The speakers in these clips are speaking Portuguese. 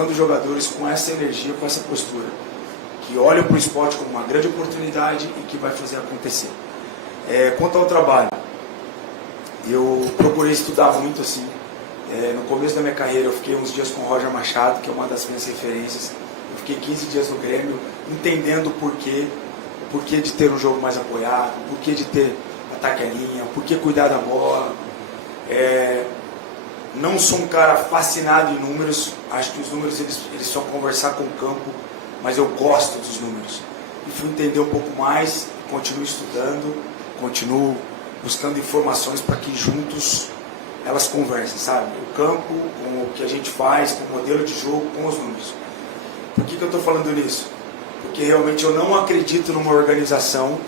buscando jogadores com essa energia, com essa postura, que olham para o esporte como uma grande oportunidade e que vai fazer acontecer. Quanto ao trabalho, eu procurei estudar muito assim. No começo da minha carreira eu fiquei uns dias com o Roger Machado, que é uma das minhas referências. Eu fiquei 15 dias no Grêmio, entendendo o porquê de ter um jogo mais apoiado, o porquê de ter ataque à linha, o porquê cuidar da bola. Não sou um cara fascinado em números, acho que os números eles só conversar com o campo, mas eu gosto dos números. E fui entender um pouco mais, continuo estudando, continuo buscando informações para que juntos elas conversem, sabe? O campo, com o que a gente faz, com o modelo de jogo, com os números. Por que eu estou falando nisso? Porque realmente eu não acredito numa organização,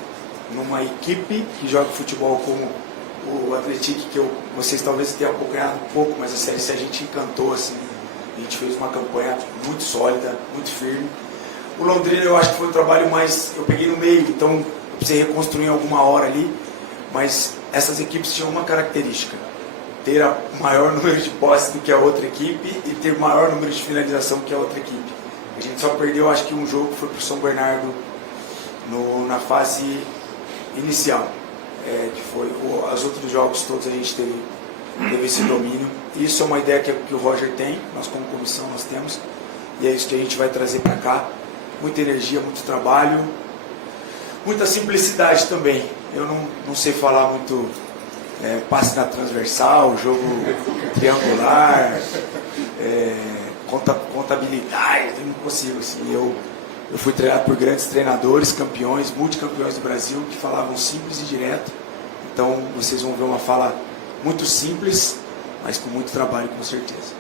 numa equipe que joga futebol como o Atlético, que vocês talvez tenham acompanhado um pouco, mas a Série C a gente encantou, assim, a gente fez uma campanha muito sólida, muito firme. O Londrina eu acho que foi um trabalho mais, eu peguei no meio, então eu precisei reconstruir em alguma hora ali, mas essas equipes tinham uma característica: ter o maior número de posses do que a outra equipe e ter o maior número de finalização que a outra equipe. A gente só perdeu, acho que um jogo foi para o São Bernardo na fase inicial, que foi os outros jogos todos a gente teve esse domínio. Isso é uma ideia que o Roger tem, nós como comissão nós temos, e é isso que a gente vai trazer para cá. Muita energia, muito trabalho, muita simplicidade também. Eu não sei falar muito passe na transversal, jogo triangular, contabilidade, eu não consigo. Assim, eu fui treinado por grandes treinadores, campeões, multicampeões do Brasil, que falavam simples e direto. Então vocês vão ver uma fala muito simples, mas com muito trabalho, com certeza.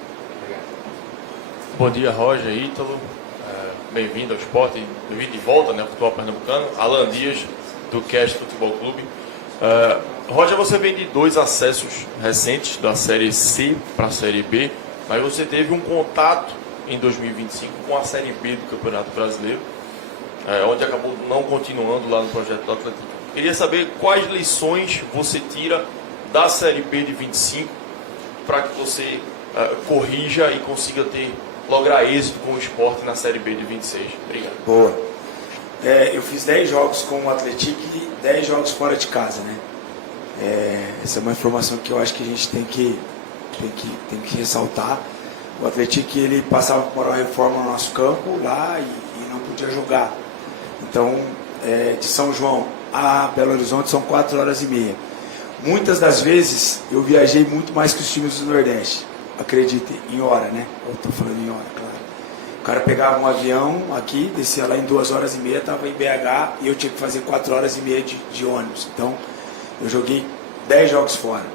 Bom dia, Roger, Ítalo. Bem-vindo ao esporte, bem-vindo de volta, né, ao futebol pernambucano. Alan Dias, do Cast Futebol Clube. Roger, você vem de 2 acessos recentes da Série C para a Série B, mas você teve um contato em 2025 com a Série B do Campeonato Brasileiro, onde acabou não continuando lá no projeto do Atlético. Queria saber quais lições você tira da Série B de 25 para que você corrija e consiga lograr êxito com o esporte na Série B de 26. Obrigado. Boa. Eu fiz 10 jogos com o Atlético e 10 jogos fora de casa, né? Essa é uma informação que eu acho que a gente tem que ressaltar. O Atlético, ele passava por uma reforma no nosso campo lá e não podia jogar. Então, de São João a Belo Horizonte são 4 horas e meia. Muitas das vezes eu viajei muito mais que os times do Nordeste. Acreditem, em hora, né? Eu estou falando em hora, claro. O cara pegava um avião aqui, descia lá em 2 horas e meia, estava em BH e eu tinha que fazer 4 horas e meia de ônibus. Então, eu joguei 10 jogos fora.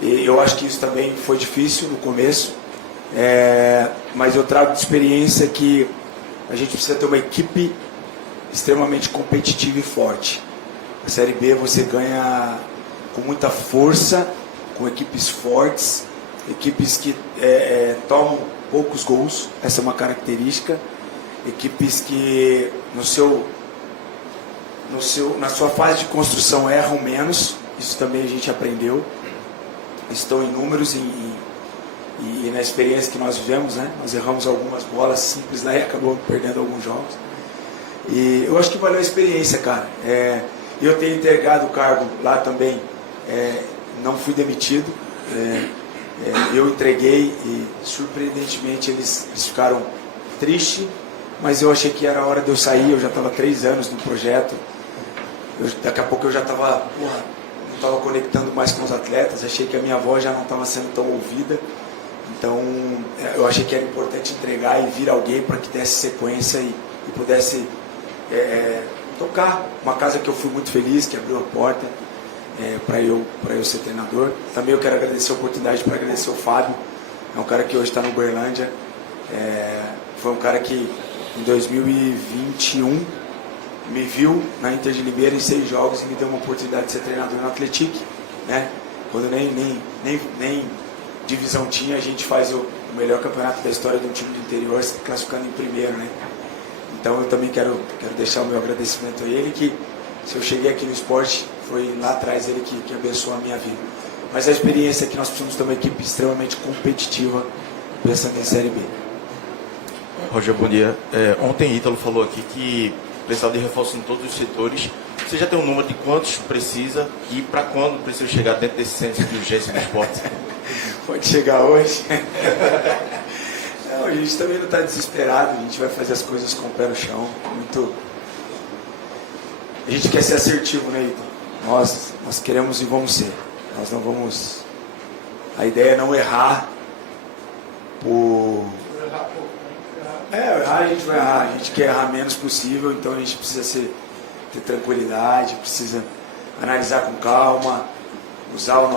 E eu acho que isso também foi difícil no começo, mas eu trago de experiência que a gente precisa ter uma equipe extremamente competitiva e forte. A Série B você ganha com muita força, com equipes fortes, equipes que tomam poucos gols, essa é uma característica, equipes que na sua fase de construção erram menos, isso também a gente aprendeu, estão em números e na experiência que nós vivemos, né? Nós erramos algumas bolas simples lá e acabamos perdendo alguns jogos. E eu acho que valeu a experiência, cara. Eu tenho entregado o cargo lá também, não fui demitido, eu entreguei e surpreendentemente eles ficaram tristes, mas eu achei que era a hora de eu sair. Eu já estava 3 anos no projeto, daqui a pouco eu já estava, não estava conectando mais com os atletas, achei que a minha voz já não estava sendo tão ouvida, então eu achei que era importante entregar e vir alguém para que desse sequência e pudesse tocar uma casa que eu fui muito feliz, que abriu a porta para eu ser treinador. Também eu quero agradecer a oportunidade para agradecer o Fábio, é um cara que hoje está no Uberlândia, foi um cara que em 2021 me viu na Inter de Limeira em 6 jogos e me deu uma oportunidade de ser treinador no Atlético, né? Quando nem divisão tinha, a gente faz o melhor campeonato da história de um time do interior, se classificando em primeiro, né? Então eu também quero deixar o meu agradecimento a ele, que se eu cheguei aqui no esporte, foi lá atrás ele que abençoou a minha vida. Mas a experiência é que nós precisamos ter uma equipe extremamente competitiva, pensando em Série B. Roger, bom dia. Ontem Ítalo falou aqui que precisava de reforço em todos os setores. Você já tem um número de quantos precisa e para quando precisa chegar dentro desse centro de urgência do esporte? Pode chegar hoje. Não, a gente também não está desesperado, a gente vai fazer as coisas com o pé no chão. A gente quer ser assertivo, né, Ítalo? Nós queremos e vamos ser. Nós não vamos... A ideia é não errar por... errar a gente vai errar. A gente quer errar menos possível, então a gente precisa ter tranquilidade, precisa analisar com calma, usar o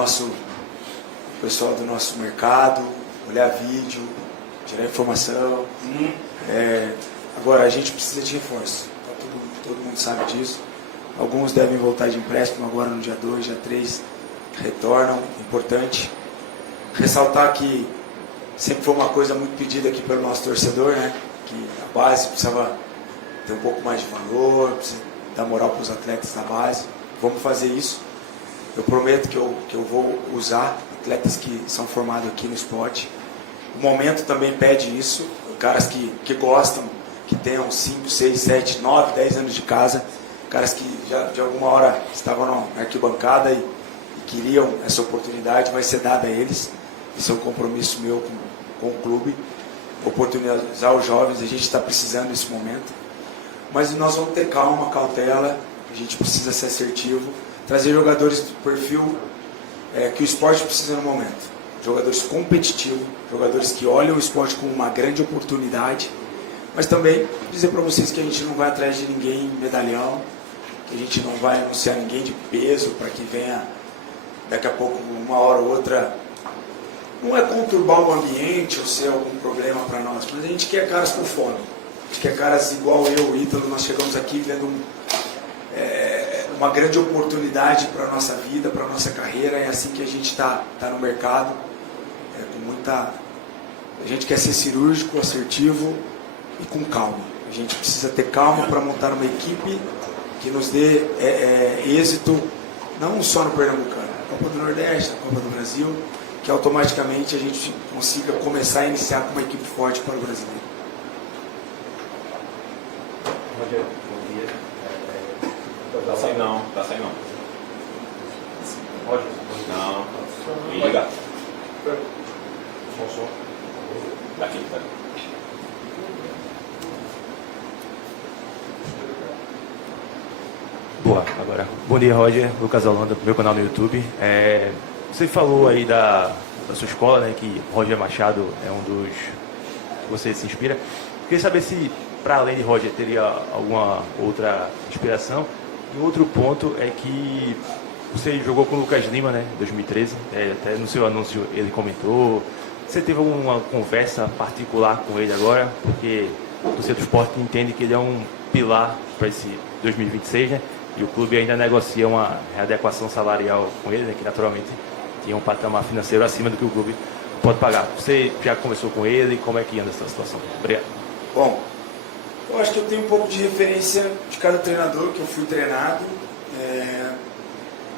pessoal do nosso mercado, olhar vídeo, tirar informação. Agora, a gente precisa de reforço. Todo mundo sabe disso. Alguns devem voltar de empréstimo agora no dia 2, dia 3, retornam, importante. Ressaltar que sempre foi uma coisa muito pedida aqui pelo nosso torcedor, né? Que a base precisava ter um pouco mais de valor, precisa dar moral para os atletas da base. Vamos fazer isso. Eu prometo que eu vou usar atletas que são formados aqui no esporte. O momento também pede isso. Caras que gostam, que tenham 5, 6, 7, 9, 10 anos de casa. Caras que já de alguma hora estavam na arquibancada e queriam essa oportunidade, vai ser dada a eles. Esse é um compromisso meu com o clube. Oportunizar os jovens, a gente está precisando nesse momento. Mas nós vamos ter calma, cautela, a gente precisa ser assertivo. Trazer jogadores do perfil que o esporte precisa no momento. Jogadores competitivos, jogadores que olham o esporte como uma grande oportunidade. Mas também dizer para vocês que a gente não vai atrás de ninguém medalhão, que a gente não vai anunciar ninguém de peso para que venha daqui a pouco, uma hora ou outra. Não é conturbar o ambiente ou ser algum problema para nós, mas a gente quer caras com fome. A gente quer caras igual eu, Ítalo, nós chegamos aqui vendo uma grande oportunidade para a nossa vida, para a nossa carreira. É assim que a gente está no mercado. A gente quer ser cirúrgico, assertivo e com calma. A gente precisa ter calma para montar uma equipe que nos dê êxito, não só no Pernambucano, na Copa do Nordeste, na Copa do Brasil, que automaticamente a gente consiga começar a iniciar com uma equipe forte para o brasileiro. Roger, bom dia. Tá saindo não. Roger? Não. Liga. Daqui. Boa, agora. Bom dia, Roger. Lucas Holanda, meu canal no YouTube. Você falou aí da sua escola, né, que Roger Machado é um dos que você se inspira. Queria saber se, para além de Roger, teria alguma outra inspiração. E outro ponto é que você jogou com o Lucas Lima, né, em 2013. Até no seu anúncio ele comentou. Você teve alguma conversa particular com ele agora? Porque o torcedor do esporte entende que ele é um pilar para esse 2026, né? E o clube ainda negocia uma readequação salarial com ele, né, que naturalmente tinha um patamar financeiro acima do que o clube pode pagar. Você já conversou com ele? Como é que anda essa situação? Obrigado. Bom, eu acho que eu tenho um pouco de referência de cada treinador que eu fui treinado.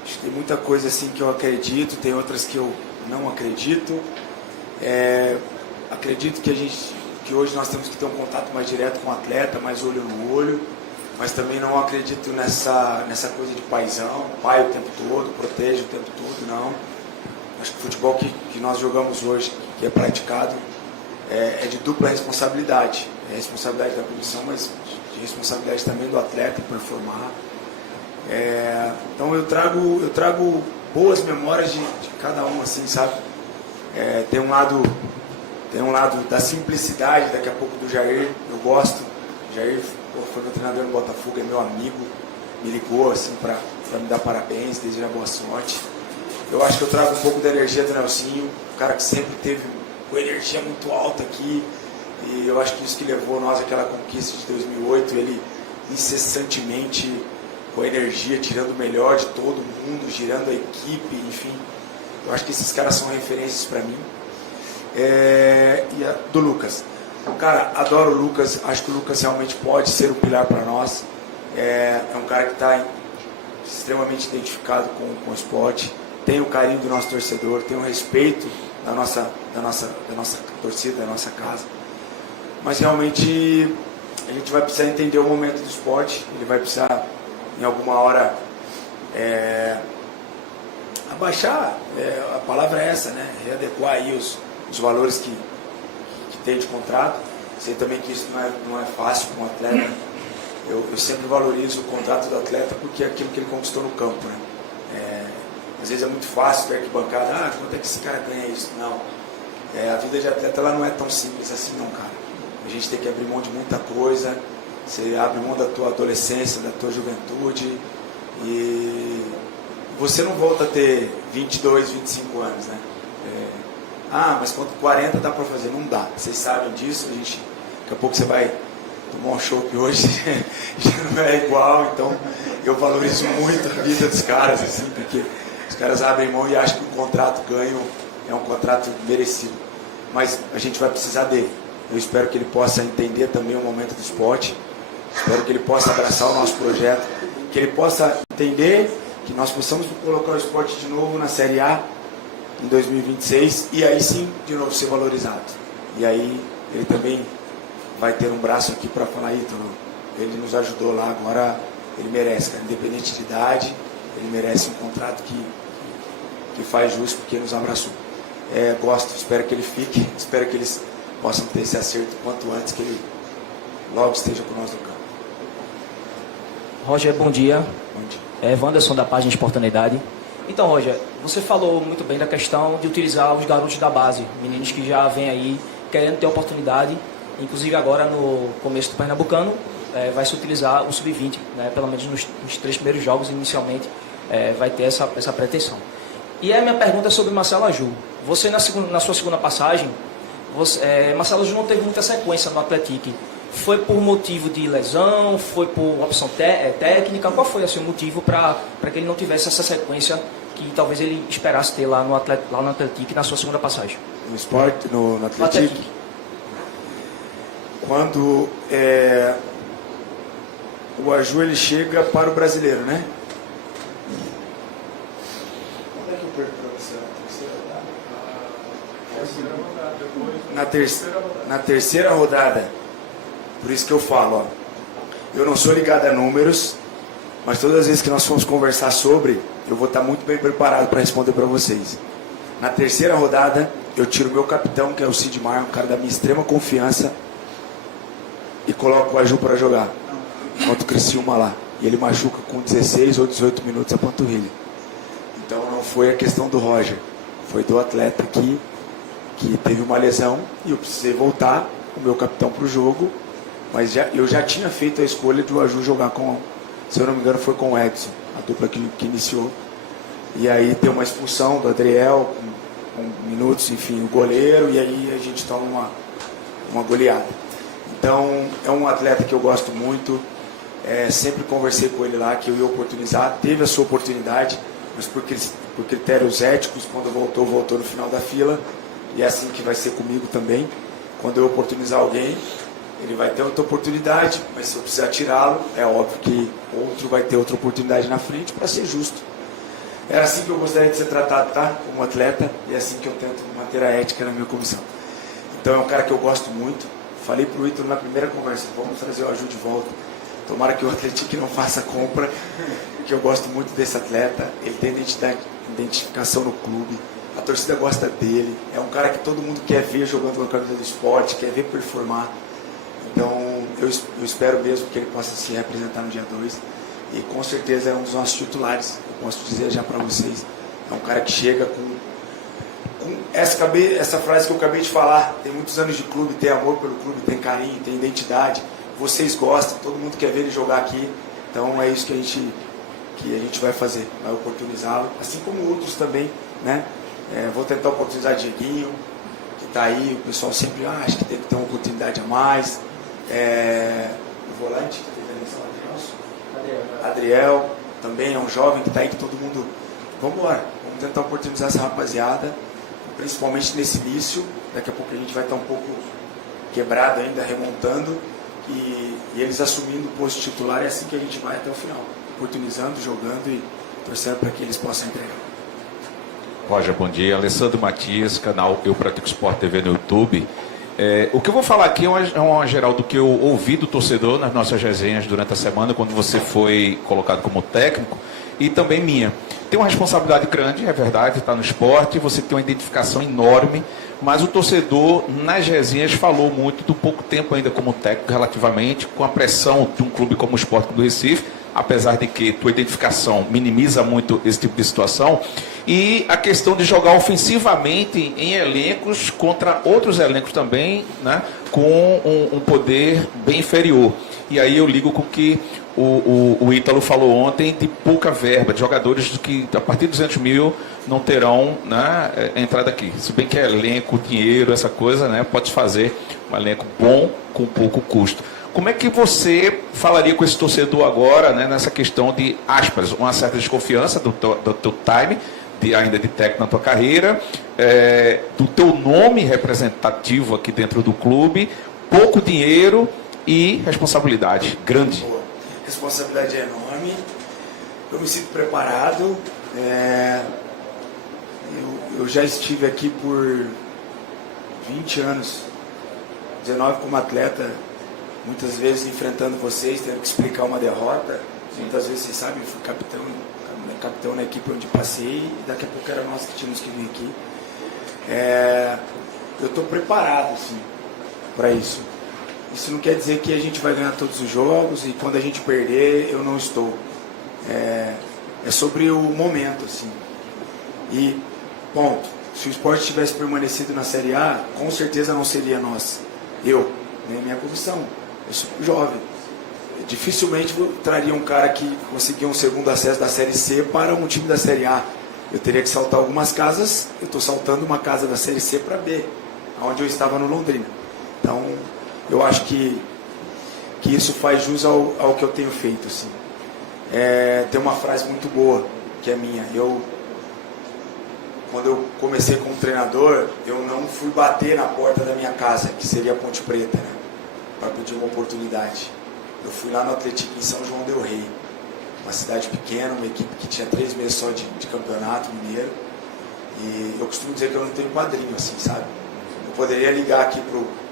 Acho que tem muita coisa assim que eu acredito, tem outras que eu não acredito. Acredito que hoje nós temos que ter um contato mais direto com o atleta, mais olho no olho, mas também não acredito nessa coisa de paizão, pai o tempo todo, protege o tempo todo, não. Acho que o futebol que nós jogamos hoje, que é praticado, é de dupla responsabilidade. É responsabilidade da comissão, mas de responsabilidade também do atleta em performar. Então eu trago boas memórias de cada um, assim, sabe? Tem um lado da simplicidade, daqui a pouco do Jair, eu gosto. O Jair foi meu treinador no Botafogo, é meu amigo, me ligou assim para me dar parabéns, desejar boa sorte. Eu acho que eu trago um pouco da energia do Nelsinho, um cara que sempre teve uma energia muito alta aqui, e eu acho que isso que levou nós àquela conquista de 2008, ele incessantemente com energia, tirando o melhor de todo mundo, girando a equipe, enfim. Eu acho que esses caras são referências para mim. E do Lucas. Cara, adoro o Lucas, acho que o Lucas realmente pode ser um pilar para nós. É um cara que está extremamente identificado com o esporte, tem o carinho do nosso torcedor, tem o respeito da nossa torcida, da nossa casa. mas realmente a gente vai precisar entender o momento do esporte, ele vai precisar em alguma hora abaixar, a palavra é essa, né? Readequar aí os valores que tem de contrato. Sei também que isso não é fácil para um atleta. Eu sempre valorizo o contrato do atleta porque é aquilo que ele conquistou no campo, né? Às vezes é muito fácil ter arquibancada, quanto é que esse cara ganha isso? Não. A vida de atleta ela não é tão simples assim não, cara. A gente tem que abrir mão de muita coisa. Você abre mão da tua adolescência, da tua juventude e você não volta a ter 22, 25 anos, né? Mas quanto 40 dá para fazer? Não dá. Vocês sabem disso, daqui a pouco você vai tomar um chopp hoje, já não é igual, então eu valorizo muito a vida dos caras, assim, porque os caras abrem mão e acham que o contrato ganho é um contrato merecido. Mas a gente vai precisar dele. Eu espero que ele possa entender também o momento do esporte, espero que ele possa abraçar o nosso projeto, que ele possa entender que nós possamos colocar o esporte de novo na Série A em 2026 e aí sim de novo ser valorizado. E aí ele também vai ter um braço aqui para falar, Ítalo, ele nos ajudou lá, agora ele merece, cara, independente de idade, ele merece um contrato que faz justo porque nos abraçou. Gosto, espero que ele fique, espero que eles possam ter esse acerto quanto antes, que ele logo esteja com nós no campo. Roger, bom dia. Bom dia. Wanderson da página Esportaneidade. Então, Roger, você falou muito bem da questão de utilizar os garotos da base, meninos que já vêm aí querendo ter oportunidade, inclusive agora no começo do Pernambucano, vai se utilizar o Sub-20, né? Pelo menos nos 3 primeiros jogos inicialmente vai ter essa pretensão. E a minha pergunta é sobre Marcelo Aju. Você na sua segunda passagem, Marcelo Aju não teve muita sequência no Atlético. Foi por motivo de lesão? Foi por opção técnica? Qual foi assim, o motivo para que ele não tivesse essa sequência que talvez ele esperasse ter lá no Atlético na sua segunda passagem? No esporte, no Atlético? Quando o Aju ele chega para o brasileiro, né? Quando é que eu perco para você? Na terceira rodada. Por isso que eu falo, eu não sou ligado a números, mas todas as vezes que nós formos conversar sobre, eu vou estar muito bem preparado para responder para vocês. Na terceira rodada, eu tiro o meu capitão, que é o Sidmar, um cara da minha extrema confiança, e coloco o Aju para jogar contra o Criciúma lá. E ele machuca com 16 ou 18 minutos a panturrilha. Então não foi a questão do Roger, foi do atleta que teve uma lesão e eu precisei voltar o meu capitão para o jogo. Mas eu já tinha feito a escolha de o Aju jogar com, se eu não me engano, foi com o Edson, a dupla que iniciou. E aí tem uma expulsão do Adriel, com minutos, enfim, o goleiro, e aí a gente toma uma goleada. Então, é um atleta que eu gosto muito, sempre conversei com ele lá, que eu ia oportunizar, teve a sua oportunidade, mas por critérios éticos, quando voltou no final da fila, e é assim que vai ser comigo também. Quando eu oportunizar alguém, ele vai ter outra oportunidade, mas se eu precisar tirá-lo, é óbvio que outro vai ter outra oportunidade na frente para ser justo. Era assim que eu gostaria de ser tratado, tá? Como atleta, e é assim que eu tento manter a ética na minha comissão. Então é um cara que eu gosto muito. Falei pro Ítalo na primeira conversa, vamos trazer o Aju de volta. Tomara que o Atlético não faça compra, porque eu gosto muito desse atleta. Ele tem identificação no clube, a torcida gosta dele. É um cara que todo mundo quer ver jogando na camisa do esporte, quer ver performar. Então, eu espero mesmo que ele possa se representar no dia 2. E com certeza é um dos nossos titulares. Eu posso dizer já para vocês. É um cara que chega com essa frase que eu acabei de falar. Tem muitos anos de clube, tem amor pelo clube, tem carinho, tem identidade. Vocês gostam, todo mundo quer ver ele jogar aqui. Então é isso que a gente vai fazer. Vai oportunizá-lo. Assim como outros também, né? Vou tentar oportunizar Dieguinho, que está aí. O pessoal sempre acha que tem que ter uma oportunidade a mais. O volante que teve a eleição, Adriel também é um jovem que está aí, que todo mundo, vamos tentar oportunizar essa rapaziada, principalmente nesse início. Daqui a pouco a gente vai estar um pouco quebrado ainda, remontando, e eles assumindo o posto titular. É assim que a gente vai até o final, oportunizando, jogando e torcendo para que eles possam entregar. Roger, bom dia. Alessandro Matias, canal Eu Pratico Esporte TV no YouTube. O que eu vou falar aqui é uma geral do que eu ouvi do torcedor nas nossas resenhas durante a semana, quando você foi colocado como técnico, e também minha. Tem uma responsabilidade grande, é verdade, está no esporte, você tem uma identificação enorme, mas o torcedor, nas resenhas, falou muito do pouco tempo ainda como técnico, relativamente, com a pressão de um clube como o Sport Clube do Recife, apesar de que tua identificação minimiza muito esse tipo de situação, e a questão de jogar ofensivamente em elencos contra outros elencos também, né, com um poder bem inferior. E aí eu ligo com o que o Ítalo falou ontem de pouca verba, de jogadores que a partir de 200 mil não terão, né, entrada aqui. Se bem que é elenco, dinheiro, essa coisa, né, pode fazer um elenco bom com pouco custo. Como é que você falaria com esse torcedor agora, né, nessa questão de, aspas, uma certa desconfiança do teu time, ainda de técnico na tua carreira, do teu nome representativo aqui dentro do clube, pouco dinheiro e responsabilidade grande? Boa. Responsabilidade é enorme, eu me sinto preparado, eu já estive aqui por 20 anos, 19 como atleta, muitas vezes enfrentando vocês, tendo que explicar uma derrota. Muitas vezes, vocês sabem, eu fui capitão na equipe onde passei, e daqui a pouco era nós que tínhamos que vir aqui. Eu estou preparado, assim, para isso. Isso não quer dizer que a gente vai ganhar todos os jogos, e quando a gente perder, eu não estou. É sobre o momento, assim. E, ponto. Se o Sport tivesse permanecido na Série A, com certeza não seria nós. Minha comissão. Eu sou jovem. Dificilmente traria um cara que conseguiu um segundo acesso da Série C para um time da Série A. Eu teria que saltar algumas casas. Eu estou saltando uma casa da Série C para B, onde eu estava no Londrina. Então, eu acho que isso faz jus ao que eu tenho feito, assim. Tem uma frase muito boa, que é minha. Quando eu comecei como treinador, eu não fui bater na porta da minha casa, que seria Ponte Preta, né, para pedir uma oportunidade. Eu fui lá no Atlético em São João del Rei, uma cidade pequena, uma equipe que tinha 3 meses só de campeonato mineiro. E eu costumo dizer que eu não tenho padrinho, assim, sabe? Eu poderia ligar aqui,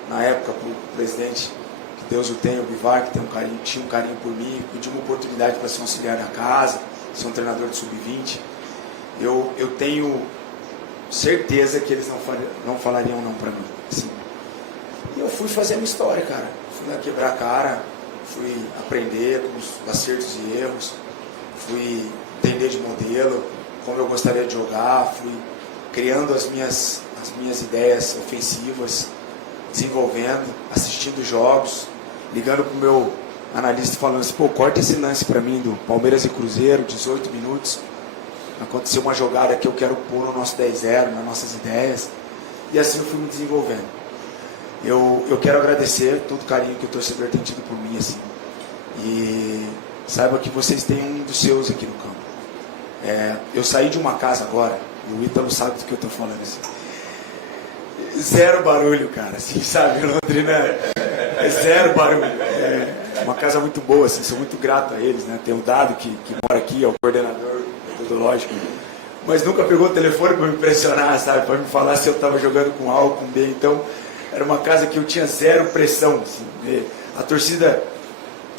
na época, para o presidente, que Deus o tenha, o Bivar, que tinha um carinho por mim, pedir uma oportunidade para ser um auxiliar da casa, ser um treinador de sub-20. Eu tenho certeza que eles não falariam não para mim. Assim. E eu fui fazer a minha história, cara. Fui lá quebrar a cara, fui aprender com os acertos e erros, fui entender de modelo, como eu gostaria de jogar, fui criando as minhas ideias ofensivas, desenvolvendo, assistindo jogos, ligando pro meu analista falando assim, corta esse lance para mim do Palmeiras e Cruzeiro, 18 minutos. Aconteceu uma jogada que eu quero pôr no nosso 10-0, nas nossas ideias. E assim eu fui me desenvolvendo. Eu quero agradecer todo o carinho que o torcedor tem tido por mim, assim. E saiba que vocês têm um dos seus aqui no campo. Eu saí de uma casa agora, e o Ítalo sabe do que eu estou falando, assim. Zero barulho, cara, assim, sabe? Londrina é zero barulho. Uma casa muito boa, assim, sou muito grato a eles, né? Tem o Dado que mora aqui, é o coordenador metodológico, mas nunca pegou o telefone para me impressionar, sabe? Para me falar se eu estava jogando com A ou com B. Então, era uma casa que eu tinha zero pressão, assim. A torcida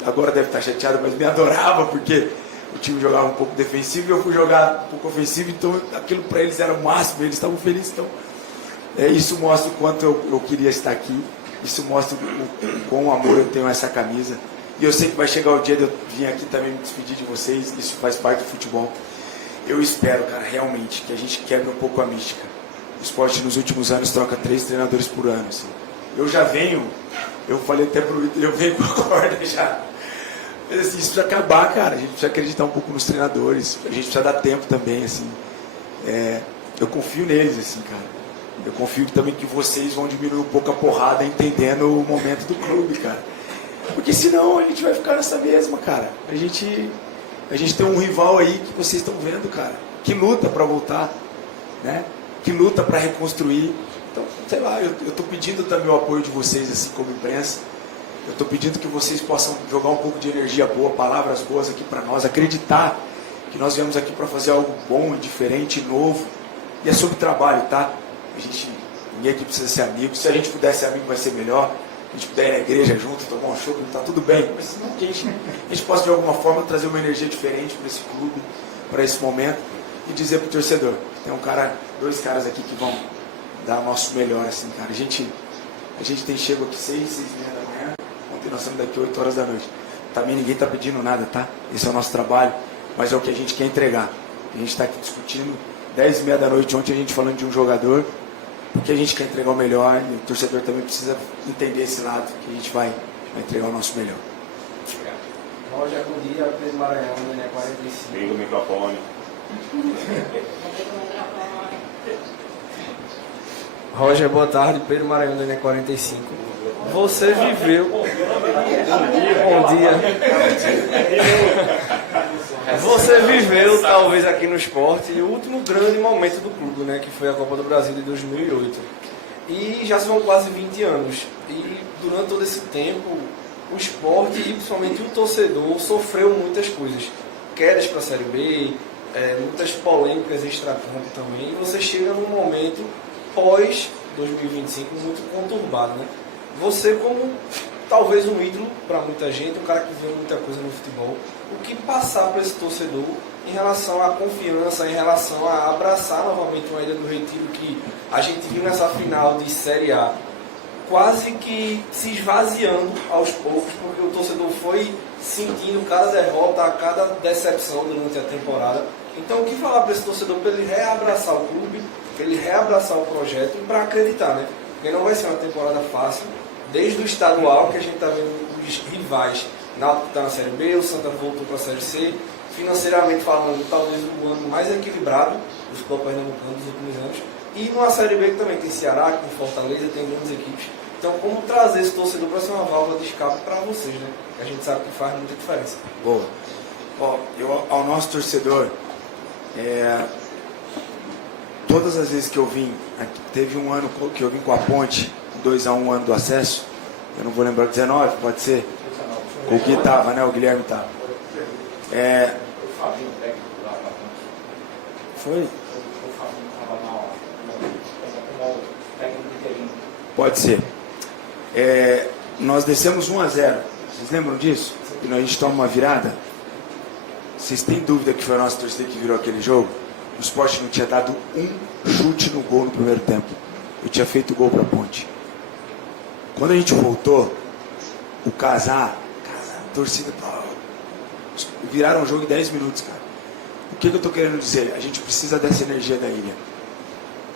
agora deve estar chateada, mas me adorava, porque o time jogava um pouco defensivo e eu fui jogar um pouco ofensivo, então aquilo para eles era o máximo, eles estavam felizes. Então, isso mostra o quanto eu queria estar aqui, isso mostra o quão amor eu tenho a essa camisa. E eu sei que vai chegar o dia de eu vir aqui também me despedir de vocês, isso faz parte do futebol. Eu espero, cara, realmente, que a gente quebre um pouco a mística. O esporte nos últimos anos troca 3 treinadores por ano, assim. Eu já venho, eu falei até pro Vitor, eu venho com a corda já. Mas assim, isso precisa acabar, cara. A gente precisa acreditar um pouco nos treinadores. A gente precisa dar tempo também, assim. Eu confio neles, assim, cara. Eu confio também que vocês vão diminuir um pouco a porrada, entendendo o momento do clube, cara. Porque senão a gente vai ficar nessa mesma, cara. A gente tem um rival aí que vocês estão vendo, cara, que luta para voltar, né? Que luta para reconstruir. Então, sei lá, eu estou pedindo também o apoio de vocês, assim como imprensa. Eu estou pedindo que vocês possam jogar um pouco de energia boa, palavras boas aqui para nós, acreditar que nós viemos aqui para fazer algo bom, diferente, novo. E é sobre trabalho, tá? A gente Ninguém aqui precisa ser amigo. Se a gente puder ser amigo, vai ser melhor. A gente puder ir na igreja junto, tomar um chopp, tá tudo bem. Mas senão que a gente possa, de alguma forma, trazer uma energia diferente para esse clube, para esse momento. E dizer pro torcedor, tem dois caras aqui que vão dar o nosso melhor, assim, cara. A gente tem chego aqui 6, 6:30 da manhã. Ontem nós estamos daqui 8 horas da noite. Também ninguém está pedindo nada, tá? Esse é o nosso trabalho, mas é o que a gente quer entregar. A gente está aqui discutindo 10:30 da noite, ontem a gente falando de um jogador, porque a gente quer entregar o melhor e o torcedor também precisa entender esse lado, que a gente vai entregar o nosso melhor. Roger, bom dia, Pedro Maranhão, né, 45. Liga o microfone. Roger, boa tarde, Pedro Maranhão, né, 45. Você viveu... Bom dia. Você viveu, talvez aqui no esporte, o último grande momento do clube, né, que foi a Copa do Brasil de 2008. E já são quase 20 anos. E durante todo esse tempo, o esporte e principalmente o torcedor sofreu muitas coisas. Quedas para a Série B, muitas polêmicas extra-campo também. E você chega num momento pós 2025 muito conturbado, né? Você como talvez um ídolo para muita gente, um cara que viu muita coisa no futebol, o que passar para esse torcedor em relação à confiança, em relação a abraçar novamente uma Ilha do Retiro que a gente viu nessa final de Série A quase que se esvaziando aos poucos, porque o torcedor foi sentindo cada derrota, cada decepção durante a temporada. Então, o que falar para esse torcedor para ele reabraçar o clube, para ele reabraçar o projeto e para acreditar, né? Porque não vai ser uma temporada fácil, desde o estadual, que a gente está vendo os rivais, Náutico está na Série B, o Santa voltou para a Série C, financeiramente falando, talvez o ano mais equilibrado dos clubes pernambucanos dos últimos anos, e numa Série B que também tem Ceará, tem Fortaleza, tem grandes equipes. Então, como trazer esse torcedor para ser uma válvula de escape para vocês, né? Que a gente sabe que faz muita diferença. Boa. Ó, ao nosso torcedor, todas as vezes que eu vim, teve um ano que eu vim com a Ponte, 2-1 ano do acesso, eu não vou lembrar, 19, pode ser? O Gui estava, né? O Guilherme estava. Foi? Pode ser. Nós descemos 1-0. Vocês lembram disso? E a gente toma uma virada. Vocês têm dúvida que foi a nossa torcida que virou aquele jogo? O Sport não tinha dado um chute no gol no primeiro tempo. Eu tinha feito gol para a Ponte. Quando a gente voltou, o Casar, a torcida, viraram o jogo em 10 minutos, cara. O que eu estou querendo dizer? A gente precisa dessa energia da ilha.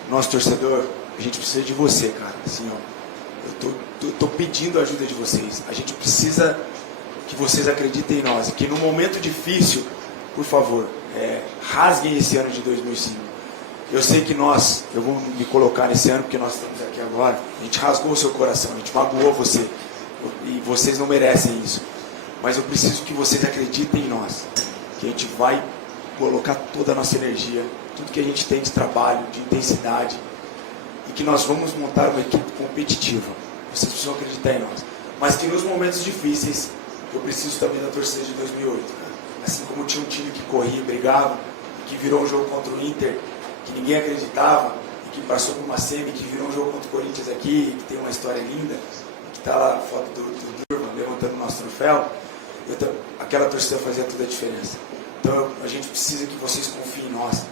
Nosso torcedor, a gente precisa de você, cara. Assim, ó, eu tô pedindo a ajuda de vocês. A gente precisa que vocês acreditem em nós. Que no momento difícil, por favor, rasguem esse ano de 2005. Eu sei que eu vou me colocar nesse ano, porque nós estamos aqui agora. A gente rasgou o seu coração, a gente magoou você. E vocês não merecem isso. Mas eu preciso que vocês acreditem em nós. Que a gente vai colocar toda a nossa energia, tudo que a gente tem de trabalho, de intensidade, e que nós vamos montar uma equipe competitiva. Vocês precisam acreditar em nós. Mas que nos momentos difíceis, eu preciso também da torcida de 2008. Cara. Assim como tinha um time que corria e brigava, que virou um jogo contra o Inter, que ninguém acreditava, e que passou por uma semi, que virou um jogo contra o Corinthians aqui, que tem uma história linda, que está lá a foto do Durban levantando o nosso troféu. Aquela torcida fazia toda a diferença. Então a gente precisa que vocês confiem em nós.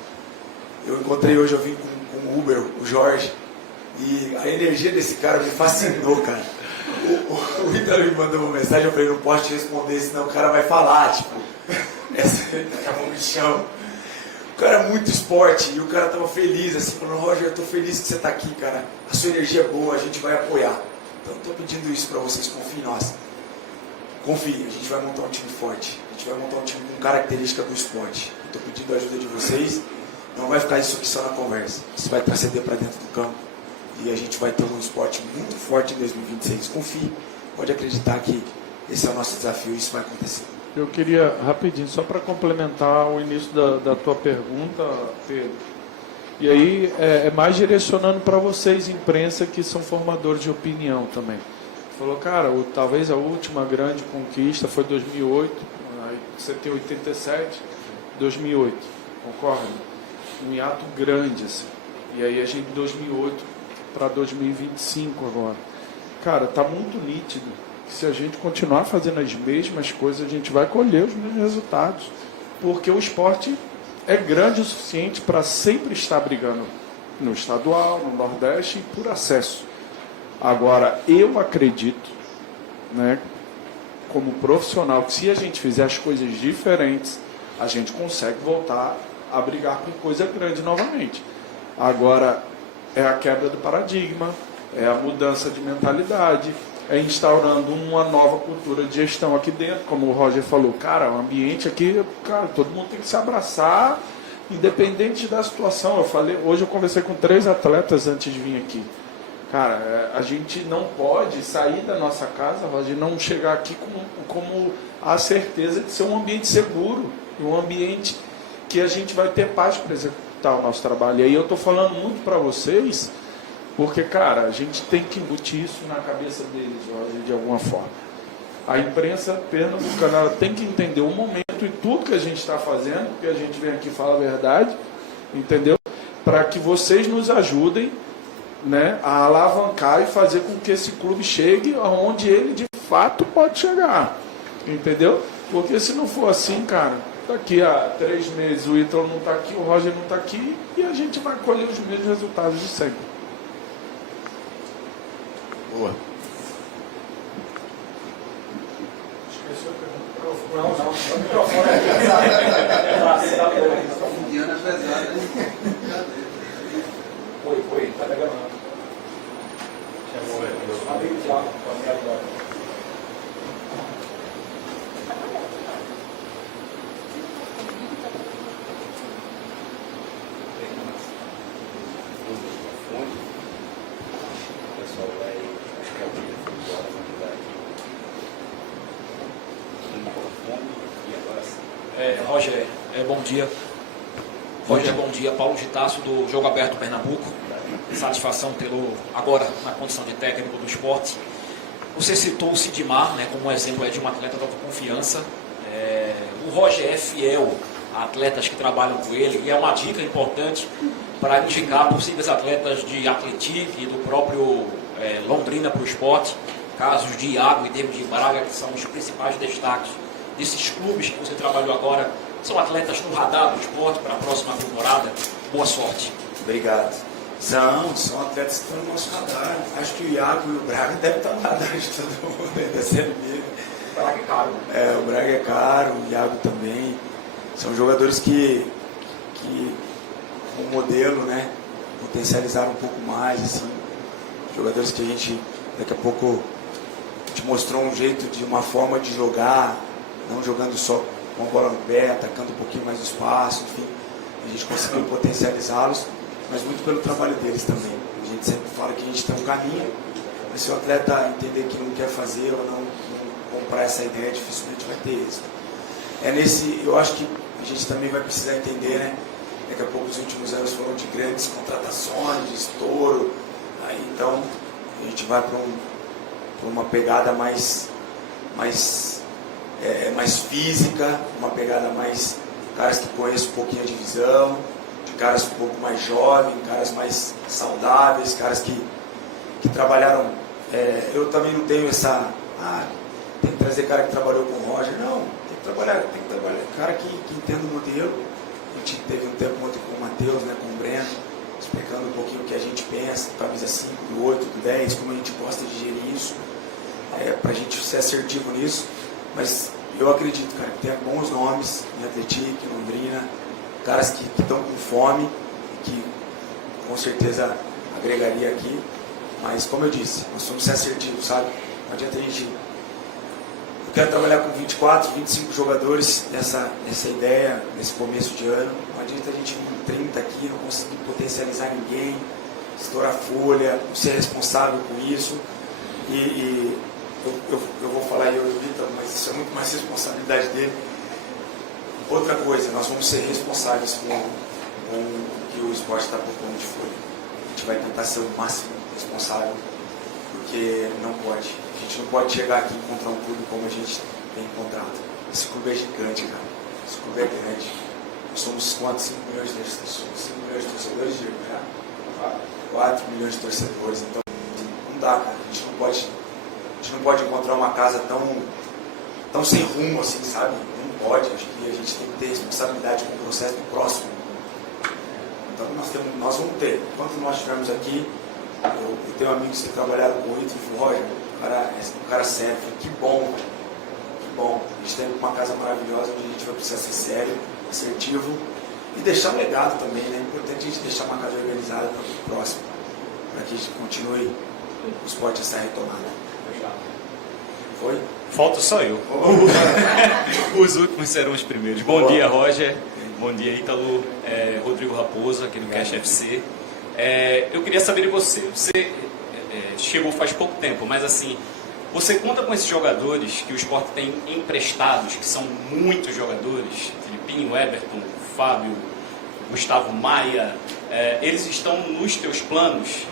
Eu encontrei hoje, eu vim com o Uber, o Jorge, e a energia desse cara me fascinou, cara. O Ítalo me mandou uma mensagem, eu falei, não posso te responder, senão o cara vai falar, tipo, a mão no chão. O cara é muito esporte, e o cara tava feliz, assim, falando, Roger, eu tô feliz que você tá aqui, cara. A sua energia é boa, a gente vai apoiar. Então eu tô pedindo isso pra vocês, confiem em nós. Confie, a gente vai montar um time forte. A gente vai montar um time com característica do esporte. Eu estou pedindo a ajuda de vocês. Não vai ficar isso aqui só na conversa. Isso vai transcender para dentro do campo. E a gente vai ter um esporte muito forte em 2026. Confie. Pode acreditar que esse é o nosso desafio e isso vai acontecer. Eu queria, rapidinho, só para complementar o início da tua pergunta, Pedro. E aí, mais direcionando para vocês, imprensa, que são formadores de opinião também. Falou, cara, talvez a última grande conquista foi 2008, aí você tem 87, 2008, concorda? Um hiato grande, assim. E aí a gente, em 2008, para 2025 agora. Cara, tá muito nítido que se a gente continuar fazendo as mesmas coisas, a gente vai colher os mesmos resultados. Porque o esporte é grande o suficiente para sempre estar brigando no estadual, no Nordeste e por acesso. Agora, eu acredito, né, como profissional, que se a gente fizer as coisas diferentes, a gente consegue voltar a brigar por coisa grande novamente. Agora, é a quebra do paradigma, é a mudança de mentalidade, é instaurando uma nova cultura de gestão aqui dentro, como o Roger falou. Cara, o ambiente aqui, cara, todo mundo tem que se abraçar, independente da situação. Hoje eu conversei com 3 atletas antes de vir aqui. Cara, a gente não pode sair da nossa casa, Roger, não chegar aqui como a certeza de ser um ambiente seguro, um ambiente que a gente vai ter paz para executar o nosso trabalho. E aí eu estou falando muito para vocês, porque, cara, a gente tem que embutir isso na cabeça deles, Roger, de alguma forma. A imprensa pernambucana ela tem que entender o momento e tudo que a gente está fazendo, porque a gente vem aqui e fala a verdade, entendeu? Para que vocês nos ajudem, né, a alavancar e fazer com que esse clube chegue aonde ele de fato pode chegar, entendeu? Porque se não for assim, cara, daqui a 3 meses o Ítalo não está aqui, o Roger não está aqui e a gente vai colher os mesmos resultados de sempre. Boa. Esqueceu a pergunta? Não, o microfone aqui. Indiana pesada, hein? Foi, tá pegando. Amigo Thiago, pode agora. O pessoal vai, acho que é o vídeo agora, vai mudar aqui o microfone e agora sim. Roger, bom dia. Roger, bom dia. Paulo Gitácio, do Jogo Aberto Pernambuco. Satisfação tê-lo agora na condição de técnico do esporte. Você citou o Sidmar, né, como um exemplo de um atleta de alta confiança. O Roger é fiel a atletas que trabalham com ele e é uma dica importante para indicar possíveis atletas de atletismo e do próprio Londrina para o esporte. Casos de Iago e David Braga, que são os principais destaques desses clubes que você trabalhou agora. São atletas no radar do esporte para a próxima temporada. Boa sorte. Obrigado. São atletas que estão no nosso radar. Acho que o Iago e o Braga devem estar no radar de todo mundo aí da Série B. O Braga é caro. O Braga é caro, o Iago também. São jogadores que o modelo, né, potencializaram um pouco mais, assim. Jogadores que a gente, daqui a pouco, te mostrou um jeito de uma forma de jogar, não jogando só com a bola no pé, atacando um pouquinho mais o espaço, enfim. A gente conseguiu potencializá-los, mas muito pelo trabalho deles também. A gente sempre fala que a gente tem um caminho, mas se o atleta entender que não quer fazer ou não comprar essa ideia, dificilmente vai ter êxito. Eu acho que a gente também vai precisar entender, né? Daqui a pouco os últimos anos foram de grandes contratações, de estouro, aí, então a gente vai para uma pegada mais física, uma pegada mais caras que conhecem um pouquinho a divisão, de caras um pouco mais jovens, caras mais saudáveis, caras que trabalharam. Eu também não tenho essa. Tem que trazer cara que trabalhou com o Roger. Não, tem que trabalhar cara que entenda o modelo. A gente teve um tempo muito com o Matheus, né, com o Breno, explicando um pouquinho o que a gente pensa, do camisa 5, do 8, do 10, como a gente gosta de gerir isso, para a gente ser assertivo nisso. Mas eu acredito, cara, que tem bons nomes em Atlético, em Londrina, caras que estão com fome, que com certeza agregaria aqui. Mas, como eu disse, nós somos ser assertivos, sabe? Não adianta a gente... Eu quero trabalhar com 24, 25 jogadores nessa ideia, nesse começo de ano. Não adianta a gente ir com 30 aqui, não conseguir potencializar ninguém, estourar folha, ser responsável por isso. Eu vou falar eu e o Vitor, mas isso é muito mais responsabilidade dele. Outra coisa, nós vamos ser responsáveis com o que o esporte está propondo de folha. A gente vai tentar ser o máximo responsável, porque não pode. A gente não pode chegar aqui e encontrar um clube como a gente tem encontrado. Esse clube é gigante, cara. Esse clube é grande. Nós somos quantos? 5 milhões de torcedores, Diego, né? 4 milhões de torcedores, então não dá, cara. A gente não pode encontrar uma casa tão sem rumo assim, sabe? Não pode. Acho que a gente tem que ter responsabilidade com o processo do próximo. Então nós vamos ter. Enquanto nós estivermos aqui, eu tenho amigos que trabalharam com o Ito e o Roger, um cara sério. Que bom, que bom. A gente tem uma casa maravilhosa onde a gente vai precisar ser sério, assertivo e deixar um legado também, né? É importante a gente deixar uma casa organizada para o próximo, para que a gente continue o esporte essa retomada. Foi? Falta só eu. Os últimos serão os primeiros. Bom dia, Roger. Bom dia, Ítalo. Rodrigo Raposo, aqui no Cash FC. Eu queria saber de você. Você chegou faz pouco tempo, mas assim, você conta com esses jogadores que o esporte tem emprestados, que são muitos jogadores, Filipinho, Everton, Fábio, Gustavo Maia, eles estão nos teus planos?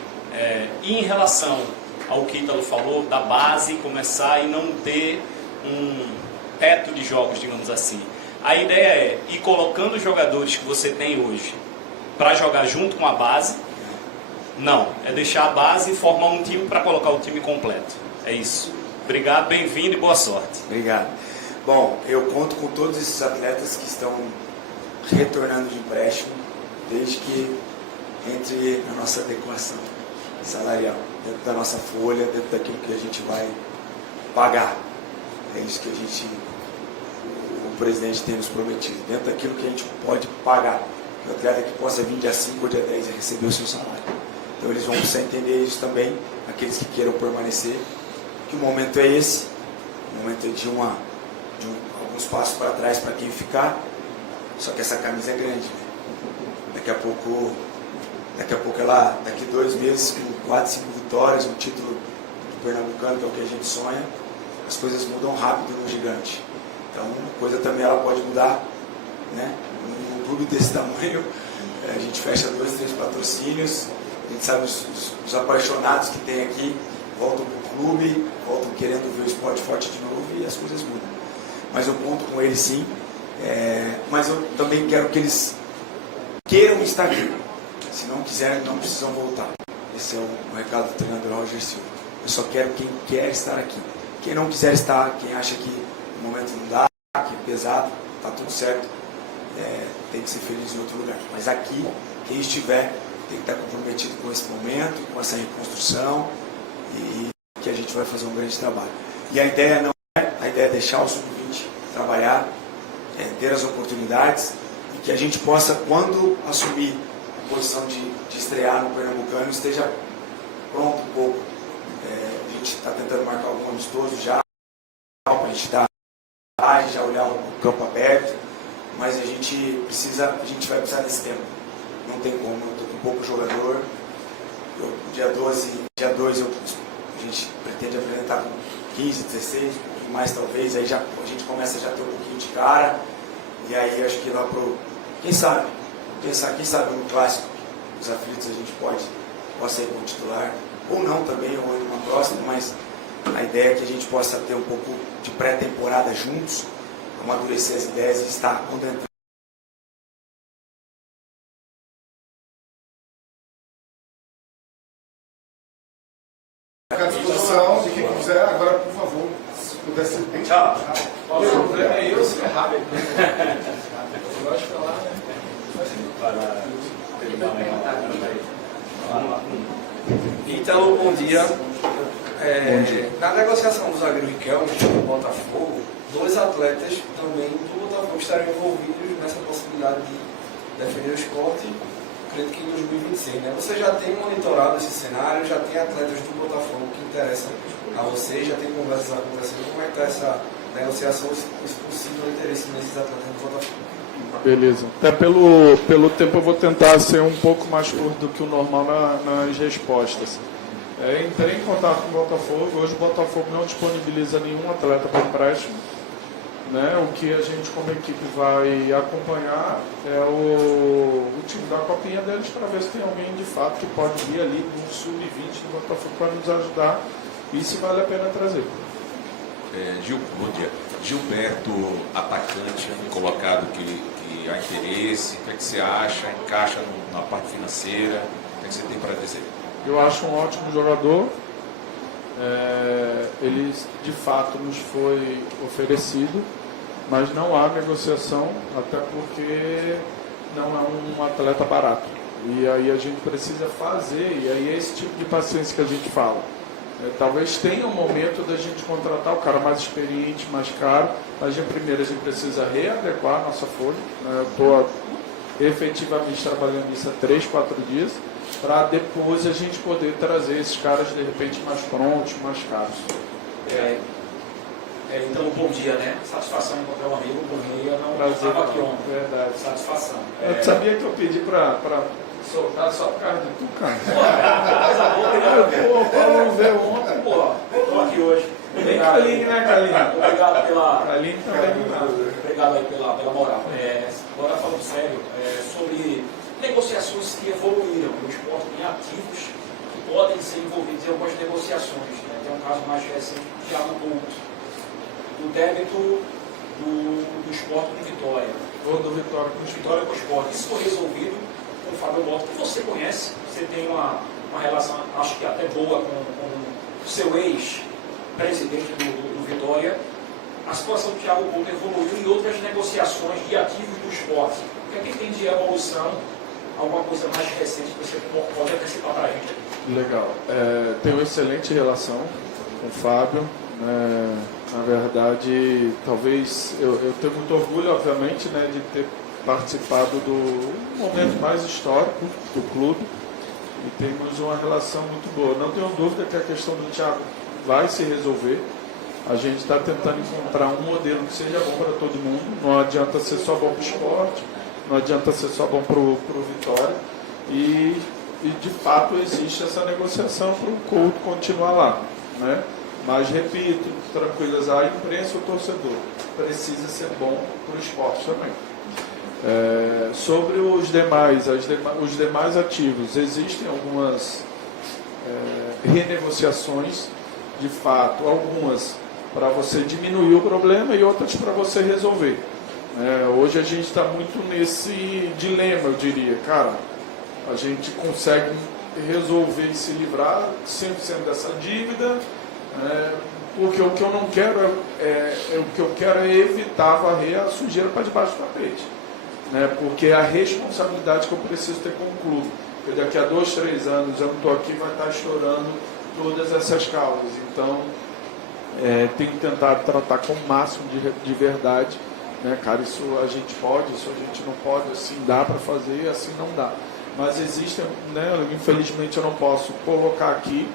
E em relação ao que Ítalo falou, da base começar e não ter um teto de jogos, digamos assim, a ideia é ir colocando os jogadores que você tem hoje para jogar junto com a base? Não, é deixar a base e formar um time para colocar o time completo. É isso. Obrigado, bem-vindo e boa sorte. Obrigado. Bom, eu conto com todos esses atletas que estão retornando de empréstimo, desde que entre na nossa adequação salarial, dentro da nossa folha, dentro daquilo que a gente vai pagar. É isso que o presidente tem nos prometido, dentro daquilo que a gente pode pagar. O atleta que possa vir dia 5 ou dia 10 e receber o seu salário. Então eles vão precisar entender isso também, aqueles que queiram permanecer, que o momento é esse, o momento é de alguns passos para trás para quem ficar, só que essa camisa é grande, né? Daqui a pouco daqui 2 meses, com 4, 5 vitórias, um título do Pernambucano, que é o que a gente sonha, as coisas mudam rápido no gigante. Então, a coisa também ela pode mudar, né? Num clube desse tamanho, a gente fecha 2, 3 patrocínios, a gente sabe os apaixonados que tem aqui, voltam para o clube, voltam querendo ver o esporte forte de novo e as coisas mudam. Mas eu conto com eles sim, mas eu também quero que eles queiram estar aqui. Se não quiserem, não precisam voltar. Esse é o recado do treinador Roger Silva. Eu só quero quem quer estar aqui. Quem não quiser estar, quem acha que o momento não dá, que é pesado, está tudo certo, tem que ser feliz em outro lugar. Mas aqui, quem estiver, tem que estar comprometido com esse momento, com essa reconstrução, e que a gente vai fazer um grande trabalho. E a ideia é deixar o Sub-20 trabalhar, ter as oportunidades, e que a gente possa, quando assumir a posição de estrear no Pernambucano, esteja pronto um pouco. A gente está tentando marcar algum amistoso já, para a gente já olhar o campo aberto, mas a gente vai precisar desse tempo. Não tem como, eu estou com pouco jogador. Dia 2 a gente pretende apresentar com 15, 16, um pouquinho mais talvez, aí a gente começa já a ter um pouquinho de cara, e aí acho que lá quem sabe no clássico, os aflitos a gente possa ir como titular, ou não também, ou em uma próxima, mas a ideia é que a gente possa ter um pouco de pré-temporada juntos, amadurecer as ideias e estar quando entrar. À disposição de quem quiser, agora por favor, se pudesse ser bem rápido. O problema é eu ser rápido. Eu gosto de falar, né? Então, bom dia. Na negociação do zagueiro Riquelme com o Botafogo, 2 atletas também do Botafogo estarão envolvidos nessa possibilidade de defender o esporte, acredito que em 2026. Né? Você já tem monitorado esse cenário, já tem atletas do Botafogo que interessam a você, já tem conversas acontecendo. Como é que está essa negociação, esse possível interesse nesses atletas do Botafogo? Beleza. Até pelo tempo eu vou tentar ser um pouco mais curto do que o normal nas respostas. Entrei em contato com o Botafogo. Hoje o Botafogo não disponibiliza nenhum atleta para empréstimo. Né? O que a gente como equipe vai acompanhar é o time da copinha deles para ver se tem alguém de fato que pode vir ali no sub-20 do Botafogo para nos ajudar e se vale a pena trazer. Bom dia. Gilberto, atacante, colocado que há interesse, o que é que você acha? Encaixa na parte financeira? O que você tem para dizer? Eu acho um ótimo jogador. Ele de fato nos foi oferecido, mas não há negociação, até porque não é um atleta barato. E aí a gente precisa fazer, e aí é esse tipo de paciência que a gente fala. Talvez tenha um momento da gente contratar o cara mais experiente, mais caro, mas primeiro a gente precisa readequar a nossa folha. Eu estou efetivamente trabalhando nisso há 3, 4 dias, para depois a gente poder trazer esses caras de repente mais prontos, mais caros. Então, bom dia, né? Satisfação encontrar um amigo, porque eu não Prazer, estava aqui ontem. verdade. Satisfação. Eu sabia que eu pedi para soltar só por causa de tu, cara. Coisa boa, Pô, não ver ontem. Pô, estou aqui hoje. Bem Caline, né, Caline? Obrigado pela. Caline também. Obrigado aí pela moral. Agora falando sério, sobre negociações que evoluíram. O esporte tem ativos que podem ser envolvidos em algumas negociações. Né? Tem um caso mais recente do Thiago Couto, do débito do esporte de Vitória. Ou do Vitória com o esporte. Isso foi resolvido com o Fábio Mota, que você conhece, você tem uma relação, acho que até boa com o seu ex-presidente do Vitória. A situação do Thiago Couto evoluiu em outras negociações de ativos do esporte. O que é que tem de evolução? Alguma coisa mais recente que você pode antecipar para a gente aqui? Legal. Tenho uma excelente relação com o Fábio. Na verdade, talvez eu tenho muito orgulho, obviamente, né, de ter participado do momento mais histórico do clube e temos uma relação muito boa. Não tenho dúvida que a questão do Thiago vai se resolver. A gente está tentando encontrar um modelo que seja bom para todo mundo. Não adianta ser só bom para o esporte, não adianta ser só bom para o Vitória. E de fato existe essa negociação para o Couto continuar lá, né? Mas repito, tranquilas, a imprensa e o torcedor precisa ser bom para o esporte também. Sobre os demais ativos, existem algumas renegociações, de fato, algumas para você diminuir o problema e outras para você resolver. Hoje a gente está muito nesse dilema, eu diria, cara, a gente consegue resolver e se livrar 100% dessa dívida, porque o que eu não quero o que eu quero é evitar varrer a sujeira para debaixo do tapete, porque é a responsabilidade que eu preciso ter com o clube, porque daqui a 2, 3 anos eu não estou aqui, vai estar estourando todas essas causas. Então tenho tentado tratar com o máximo de verdade, cara, isso a gente pode, isso a gente não pode, assim dá para fazer, assim não dá, mas existem, infelizmente eu não posso colocar aqui,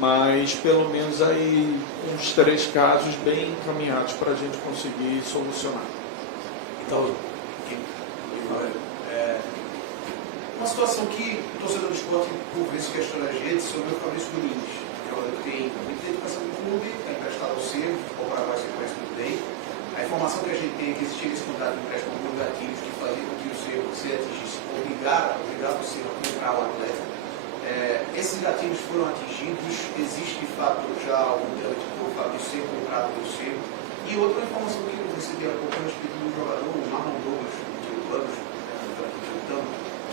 mas pelo menos aí uns 3 casos bem encaminhados para a gente conseguir solucionar. Então, uma situação que o torcedor do esporte por vezes questiona a gente sobre o Fabrício Muniz, jogador que tem muita dedicação do clube, está emprestado ao Cerro, o Paraguai se conhece muito bem. A informação que a gente tem é que existia esse contrato de empréstimo com gatilhos que fazia com que o Cerro se atingisse, obrigar o Cerro a comprar o atleta. Esses gatilhos foram atingidos, existe de fato já algum trâmite por Fabrício ser comprado pelo Cerro. E outra informação que eu recebi há pouco a respeito do jogador, o Marlon Douglas, de 18 anos,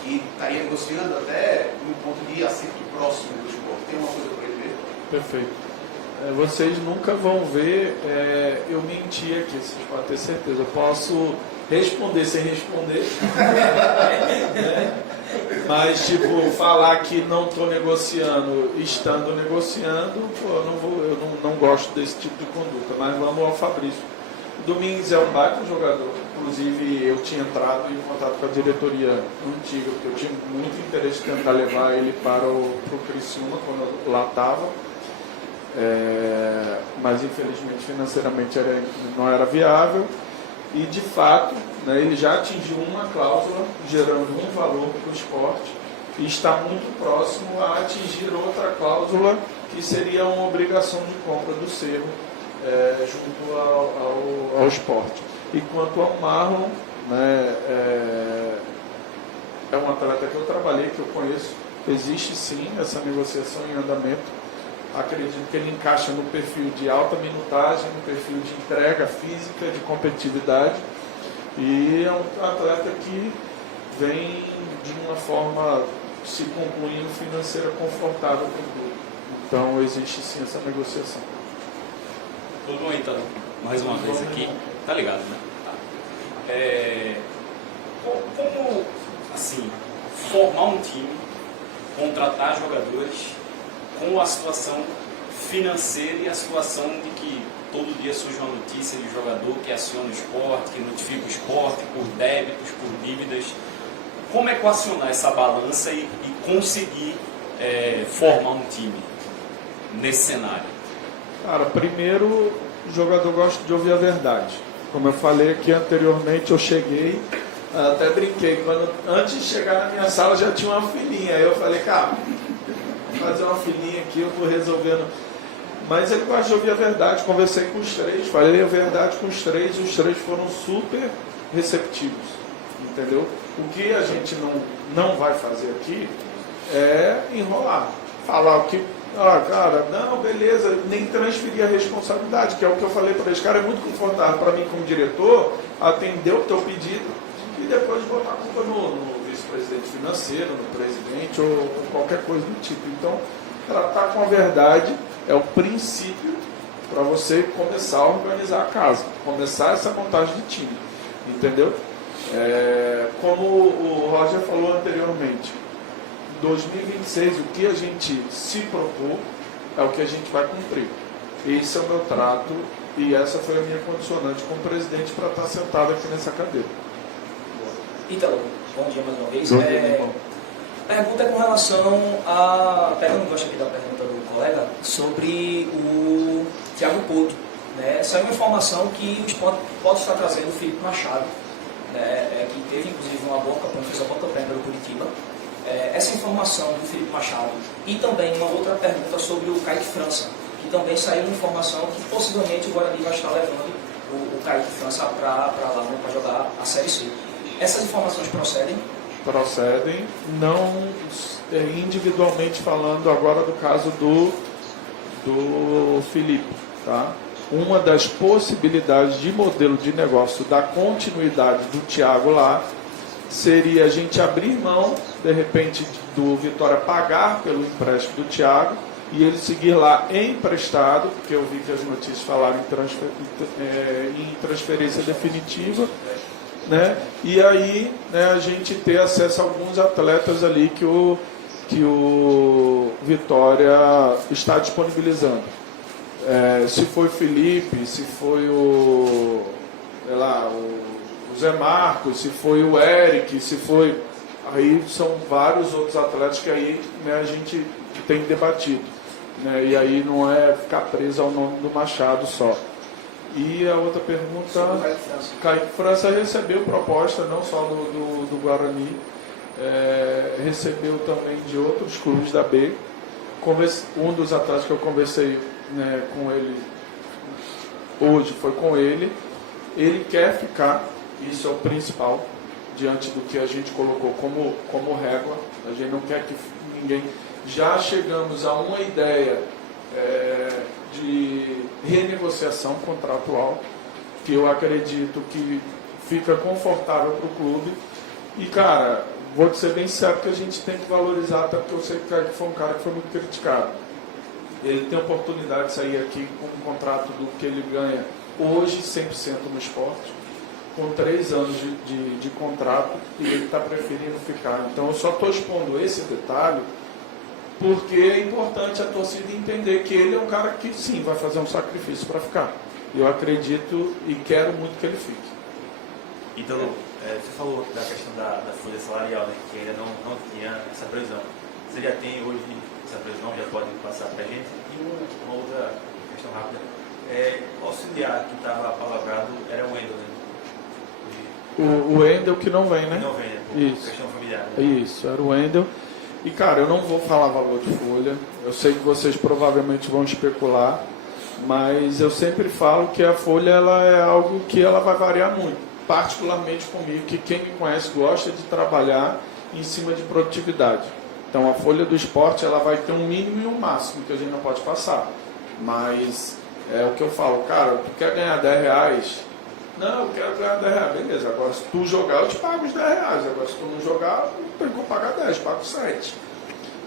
que estaria negociando até no ponto de acerto próximo do esporte. Tem uma coisa para ele mesmo? Perfeito. Vocês nunca vão ver eu mentir aqui, vocês podem ter certeza. Eu posso responder sem responder. Mas, falar que não estou negociando, estando negociando, eu não gosto desse tipo de conduta. Mas vamos ao Fabrício. Domingues é um baita jogador. Inclusive, eu tinha entrado em contato com a diretoria antiga, porque eu tinha muito interesse em tentar levar ele para o Criciúma, quando eu lá estava. Mas, infelizmente, financeiramente não era viável. E, de fato, ele já atingiu uma cláusula, gerando um valor para o esporte, e está muito próximo a atingir outra cláusula, que seria uma obrigação de compra do Cerro junto ao esporte. E quanto ao Marlon, é um atleta que eu trabalhei, que eu conheço, existe sim essa negociação em andamento. Acredito que ele encaixa no perfil de alta minutagem, no perfil de entrega física, de competitividade, e é um atleta que vem de uma forma se concluindo financeira confortável para o clube. Então existe sim essa negociação. Tudo bom, então? Mais uma vez aqui. Tá ligado, né? Tá. Como, assim, formar um time, contratar jogadores com a situação financeira e a situação de que todo dia surge uma notícia de jogador que aciona o esporte, que notifica o esporte por débitos, por dívidas. Como equacionar essa balança e conseguir formar um time nesse cenário? Cara, primeiro, o jogador gosta de ouvir a verdade. Como eu falei aqui anteriormente, eu cheguei, até brinquei, antes de chegar na minha sala já tinha uma filhinha. Aí eu falei, cara, vou fazer uma filhinha aqui, eu vou resolvendo. Mas ele gosta de ouvir a verdade. Conversei com os três, falei a verdade com os três foram super receptivos, entendeu? O que a gente não vai fazer aqui é enrolar, falar o que, cara, não, beleza, nem transferir a responsabilidade, que é o que eu falei para eles. Cara, é muito confortável para mim como diretor atender o teu pedido e depois botar a culpa no vice-presidente financeiro, no presidente ou qualquer coisa do tipo. Então, tratar com a verdade é o princípio para você começar a organizar a casa, começar essa montagem de time, entendeu? Como o Roger falou anteriormente, 2026, o que a gente se propôs é o que a gente vai cumprir. Esse é o meu trato e essa foi a minha condicionante como presidente para estar sentado aqui nessa cadeira. Então, bom dia mais uma vez. Bom dia, a pergunta é com relação a... Pegando o gosto aqui da pergunta do colega sobre o Thiago Couto. Né? Essa é uma informação que o Sport pode estar trazendo o Felipe Machado, né? Que teve inclusive uma boa campanha, fez uma boa campanha pelo Curitiba. Essa informação do Felipe Machado e também uma outra pergunta sobre o Kaique França, que também saiu uma informação que possivelmente o Guarani vai estar levando o Kaique França para lá, para jogar a Série C. Essas informações procedem? Procedem, não individualmente falando agora do caso do Felipe, tá? Uma das possibilidades de modelo de negócio da continuidade do Thiago lá seria a gente abrir mão, de repente, do Vitória pagar pelo empréstimo do Thiago e ele seguir lá emprestado, porque eu vi que as notícias falaram em transferência definitiva, né? E aí, né, a gente ter acesso a alguns atletas ali que o Vitória está disponibilizando. Se foi o Felipe, se foi o Zé Marcos, se foi o Eric, se foi... Aí são vários outros atletas que aí, né, a gente tem debatido. Né, e aí não é ficar preso ao nome do Machado só. E a outra pergunta... Kaique França recebeu proposta não só do Guarani, recebeu também de outros clubes da B. Um dos atletas que eu conversei, né, com ele hoje foi com ele. Ele quer ficar, isso é o principal, diante do que a gente colocou como régua. A gente não quer que ninguém... Já chegamos a uma ideia de renegociação contratual, que eu acredito que fica confortável para o clube. E, cara, vou ser bem certo que a gente tem que valorizar, até porque eu sei que o Kaique foi um cara que foi muito criticado. Ele tem a oportunidade de sair aqui com um contrato do que ele ganha hoje 100% no esporte, com 3 anos de contrato, e ele está preferindo ficar. Então eu só estou expondo esse detalhe porque é importante a torcida entender que ele é um cara que sim, vai fazer um sacrifício para ficar. Eu acredito e quero muito que ele fique. Então, você falou da questão da folha salarial, né, que ainda não tinha essa previsão. Você já tem hoje essa previsão, já pode passar para a gente? E uma outra questão rápida. O auxiliar que estava palavrado era o Wendel, né? O Wendel que não vem, né? Não vem, né? Por Isso. Questão familiar. Né? Isso, era o Wendel. E, cara, eu não vou falar valor de folha. Eu sei que vocês provavelmente vão especular, mas eu sempre falo que a folha ela é algo que ela vai variar muito. Particularmente comigo, que quem me conhece gosta de trabalhar em cima de produtividade. Então, a folha do esporte ela vai ter um mínimo e um máximo que a gente não pode passar. Mas é o que eu falo, cara, tu quer ganhar R$10, Não, eu quero ganhar 10 reais. Beleza, agora se tu jogar, eu te pago os 10 reais. Agora se tu não jogar, não tem como pagar 10, pago 7.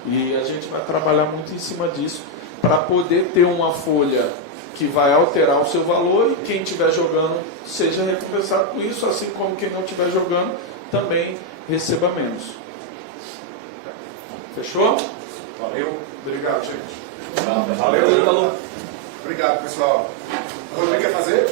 E a gente vai trabalhar muito em cima disso para poder ter uma folha que vai alterar o seu valor e quem estiver jogando seja recompensado com isso, assim como quem não estiver jogando também receba menos. Fechou? Valeu. Obrigado, gente. Valeu, falou. Obrigado, pessoal. Rodrigo quer fazer?